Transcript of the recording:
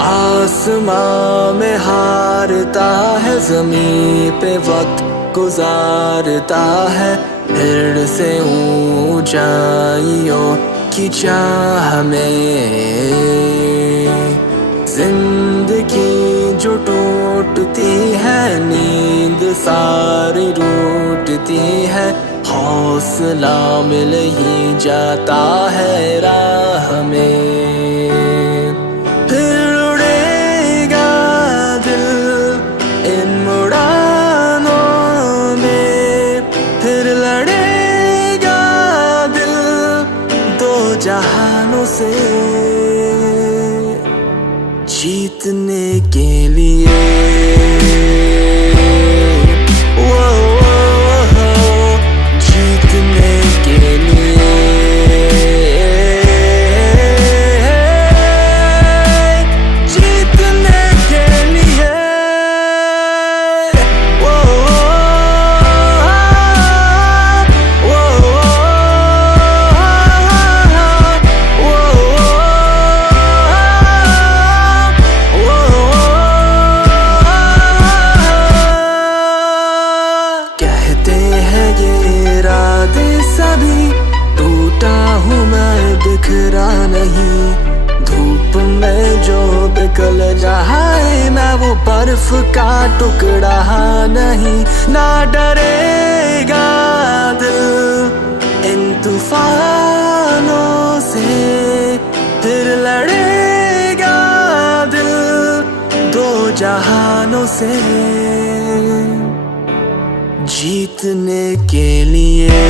आसमां में हारता है, ज़मीं पे वक्त गुजारता है, फिर से ऊंचाइयों की चाह में। जिंदगी जो टूटती है, नींद सारी रूठती है, हौसला मिल ही जाता है राह में। फिर उड़ेगा दिल इन उड़ानों में, फिर लड़ेगा दिल दो जहानों से, जीतने के लिए। जीतने के लिए, जीतने के लिए। कहते हैं ये इरादे सभी, टूटा हूँ मैं बिखरा नहीं। धूप में जो पिघल जाए मैं वो बर्फ का टुकड़ा नहीं। ना डरेगा दिल इन तूफानों से, फिर लड़ेगा दिल दो जहानों से, जीतने के लिए।